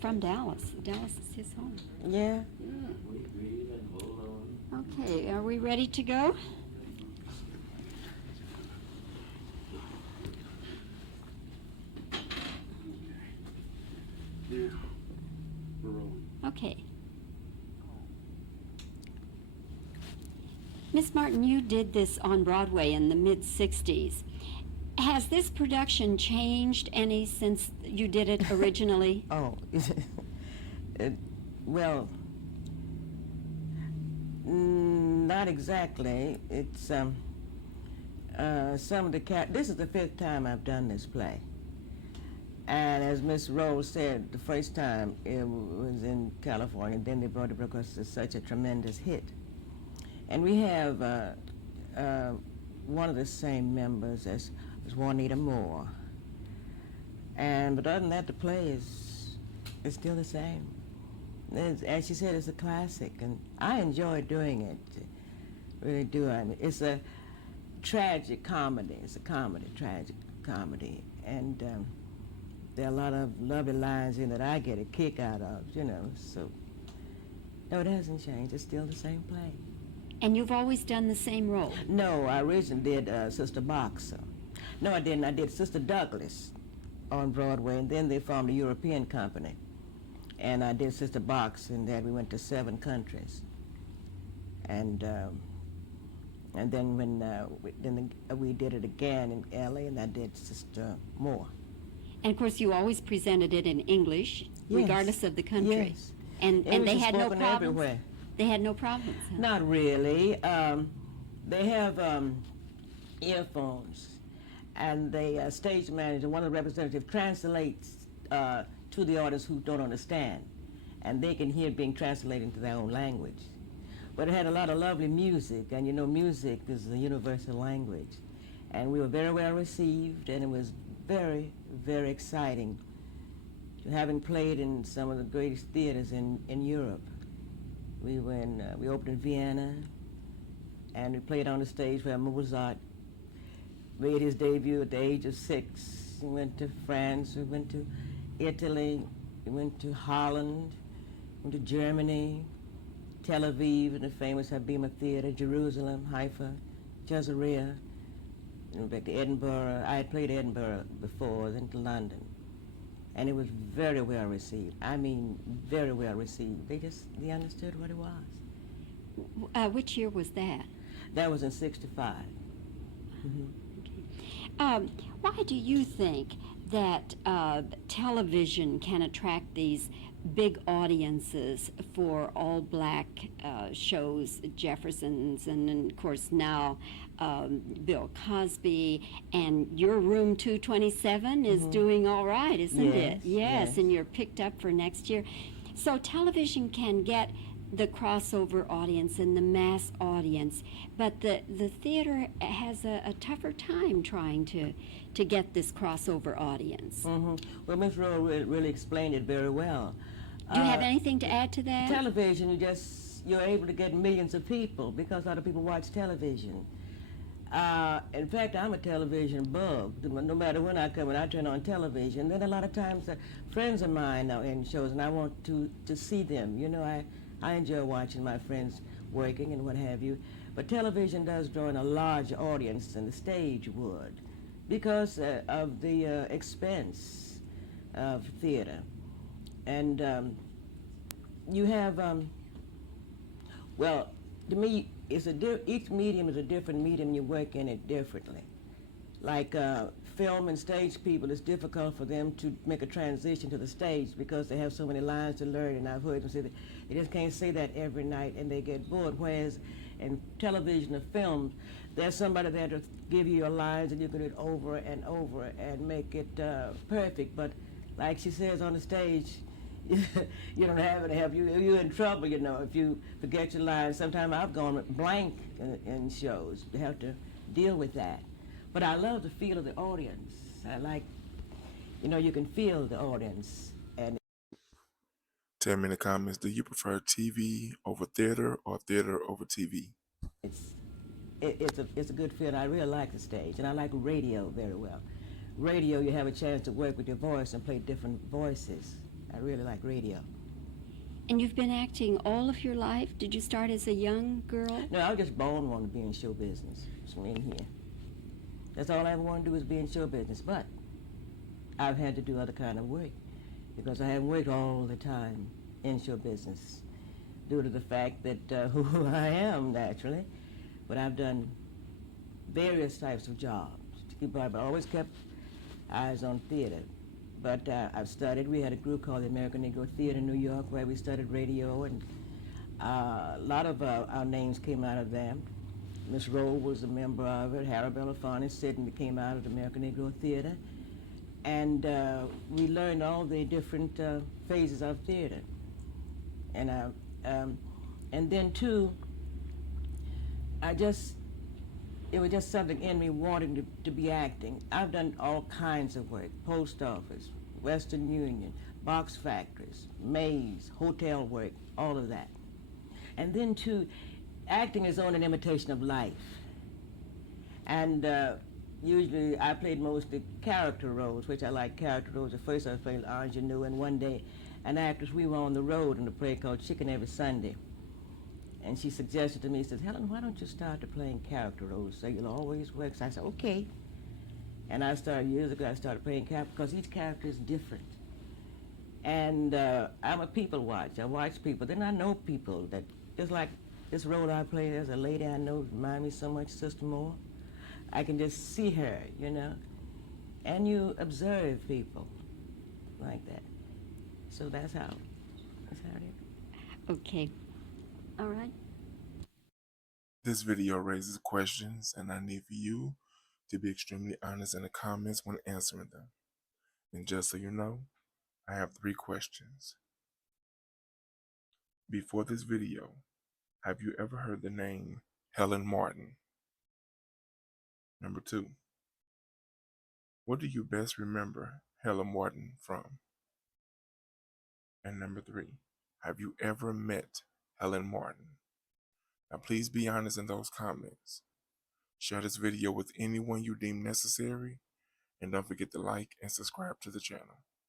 from Dallas. Dallas is his home. Yeah. Okay, are we ready to go? Okay. Miss Martin, you did this on Broadway in the mid-'60s. Has this production changed any since you did it originally? Oh, well, not exactly. It's some of the this is the 5th time I've done this play. And as Miss Rose said, the first time it was in California, then they brought it because it's such a tremendous hit. And we have one of the same members as Juanita Moore. But other than that, the play is still the same. As she said, it's a classic, and I enjoy doing it. Really do. I mean, it's a tragic comedy. It's a tragic comedy, and there are a lot of lovely lines in that I get a kick out of, So, no, it hasn't changed. It's still the same play. And you've always done the same role? No, I originally did Sister Boxer. No, I didn't. I did Sister Douglas on Broadway, and then they formed a European company. And I did Sister Boxer, and then we went to 7 countries. And then when we did it again in L.A., and I did Sister Moore. And of course, you always presented it in English, yes, regardless of the country. Yes. And they had no problems. Everywhere. They had no problems. Huh? Not really. They have earphones, and the stage manager, one of the representatives, translates to the audience who don't understand, and they can hear it being translated into their own language. But it had a lot of lovely music, and music is a universal language. And we were very well received, and it was very, very exciting, having played in some of the greatest theaters in Europe. We opened in Vienna, and we played on the stage where Mozart made his debut at the age of 6. We went to France, we went to Italy, we went to Holland, went to Germany, Tel Aviv, in the famous Habima Theater, Jerusalem, Haifa, Caesarea, and back to Edinburgh. I had played Edinburgh before, then to London. And it was very well received. I mean, very well received. They understood what it was. Which year was that? That was in '65. Okay. Why do you think that television can attract these big audiences for all black shows, Jefferson's, and of course now Bill Cosby, and your Room 227 is doing all right, isn't it? Yes, and you're picked up for next year. So television can get the crossover audience and the mass audience, but the theater has a tougher time trying to get this crossover audience. Well, Ms. Rowe really explained it very well. Do you have anything to add to that? Television, you're able to get millions of people because a lot of people watch television. In fact, I'm a television bug. No matter when I come in, I turn on television. Then a lot of times, friends of mine are in shows, and I want to see them. I enjoy watching my friends working and what have you. But television does draw in a larger audience than the stage would because of the expense of theater. And you have, well, to me, each medium is a different medium. You work in it differently. Like film and stage people, it's difficult for them to make a transition to the stage because they have so many lines to learn, and I've heard them say that they just can't say that every night and they get bored, whereas in television or film, there's somebody there to give you your lines and you can do it over and over and make it perfect. But like she says on the stage, you don't have any help. You're in trouble, if you forget your lines. Sometimes I've gone blank in shows. You have to deal with that. But I love the feel of the audience. I like, you can feel the audience. And Tell me in the comments, do you prefer TV over theater or theater over TV? It's a good feel. I really like the stage, and I like radio very well. Radio, you have a chance to work with your voice and play different voices. I really like radio. And you've been acting all of your life? Did you start as a young girl? No, I was just born wanting to be in show business. It's in here. That's all I ever wanted to do was be in show business. But I've had to do other kind of work because I haven't worked all the time in show business due to the fact that who I am, naturally. But I've done various types of jobs to keep up. I always kept eyes on theater. But I've studied. We had a group called the American Negro Theater in New York where we studied radio, and a lot of our names came out of them. Miss Rowe was a member of it. Harry Belafonte, Sidney came out of the American Negro Theater. And we learned all the different phases of theater. And then, too, it was just something in me wanting to be acting. I've done all kinds of work: post office, Western Union, box factories, maids, hotel work, all of that. And then too, acting is on an imitation of life. And usually I played mostly character roles, which I like character roles. At first I played ingenue, and one day an actress, we were on the road in a play called Chicken Every Sunday. And she suggested to me, says, Helen, why don't you start to playing character roles so you'll always work? So I said, okay. And I started, years ago, I started playing character because each character is different. And I'm a people watcher. I watch people. Then I know people that, just like this role I play, there's a lady I know reminds me so much of Sister Moore. I can just see her, you know. And you observe people like that. So that's how it is. Okay. All right. This video raises questions, and I need for you to be extremely honest in the comments when answering them. And just so you know, I have 3 questions. Before this video, have you ever heard the name Helen Martin? Number 2, what do you best remember Helen Martin from? And number 3, have you ever met Helen Martin? Now please be honest in those comments. Share this video with anyone you deem necessary, and don't forget to like and subscribe to the channel.